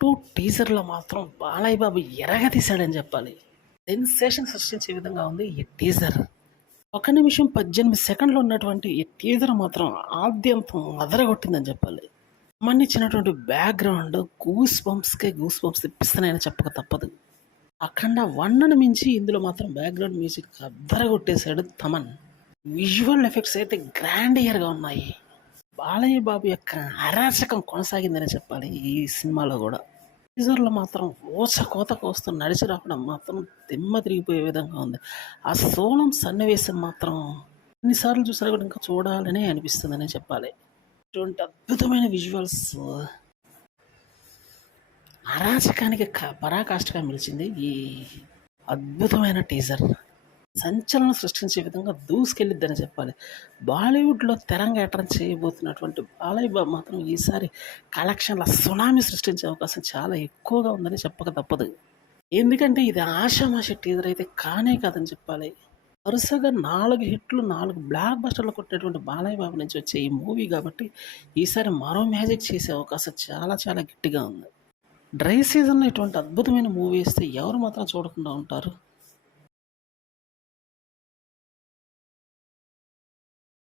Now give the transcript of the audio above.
2 టీజర్‌లో మాత్రం బాలయ్య బాబు ఎరగదీశాడని చెప్పాలి. సెన్సేషన్ సృష్టించే విధంగా ఉంది ఈ టీజర్. 1 నిమిషం 18 సెకండ్లు ఉన్నటువంటి ఈ టీజర్ మాత్రం ఆద్యంతం అదరగొట్టిందని చెప్పాలి. సంబంధించినటువంటి బ్యాక్‌గ్రౌండ్ గూస్ బంప్స్ తెప్పిస్తున్నాయని చెప్పక తప్పదు. 'అఖండ 1'ను మించి ఇందులో మాత్రం బ్యాక్‌గ్రౌండ్ మ్యూజిక్ అద్దరగొట్టేశాడు తమన్. విజువల్ ఎఫెక్ట్స్ అయితే గ్రాండియర్‌గా ఉన్నాయి. బాలయ్య బాబు యొక్క అరాచకం కొనసాగిందనే చెప్పాలి ఈ సినిమాలో గూడా. టీజర్‌లో మాత్రం ఊచకోత కోస్తూ నడిచి రావడం మాత్రం దిమ్మ తిరిగిపోయే విధంగా ఉంది. ఆ సోలం సన్నివేశం మాత్రం ఎన్ని సార్లు చూసినా కూడా ఇంకా చూడాలనే అనిపిస్తుందనే చెప్పాలి. ఇటువంటి అద్భుతమైన విజువల్స్ అరాచకానికి పరాకాష్ఠగా నిలిచింది ఈ అద్భుతమైన టీజర్. సంచలనం సృష్టించే విధంగా దూసుకెళ్ళిద్దని చెప్పాలి. బాలీవుడ్‌లో తెరంగేట్రం చేయబోతున్నటువంటి బాలయ్య బాబు మాత్రం ఈసారి కలెక్షన్‌ల సునామీ సృష్టించే అవకాశం చాలా ఎక్కువగా ఉందని చెప్పక తప్పదు. ఎందుకంటే ఇది ఆషామాషీ టీజర్ అయితే కానే కాదని చెప్పాలి. వరుసగా 4 హిట్లు, 4 బ్లాక్ బస్టర్‌లు కొట్టినటువంటి బాలయ్య బాబు నుంచి వచ్చే ఈ మూవీ కాబట్టి ఈసారి మరో మ్యాజిక్ చేసే అవకాశం చాలా చాలా గట్టిగా ఉంది. డ్రై సీజన్‌లో ఇటువంటి అద్భుతమైన మూవీ ఇస్తే ఎవరు మాత్రం చూడకుండా ఉంటారు?